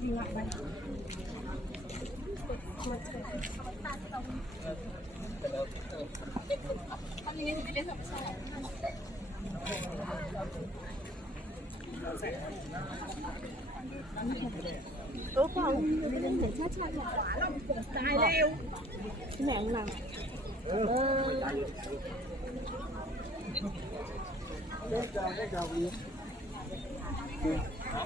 Đúng không? Đi lên thể chất lại quả lòng tài leo Mẹ anh nào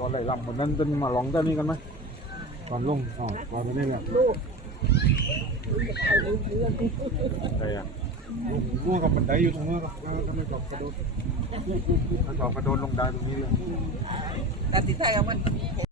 รอไหลลำคนนั้นเป็นมาลองเจ้านี้กันไหมก่อนลงอ๋อก่อนไปนี่เนี่ยอะไรอ่ะลูกกับบันไดอยู่ตรงนู้นก็ทำไมจอบกระโดดจอบกระโดดลงได้ตรงนี้เลยการติดท้เอาไหมัน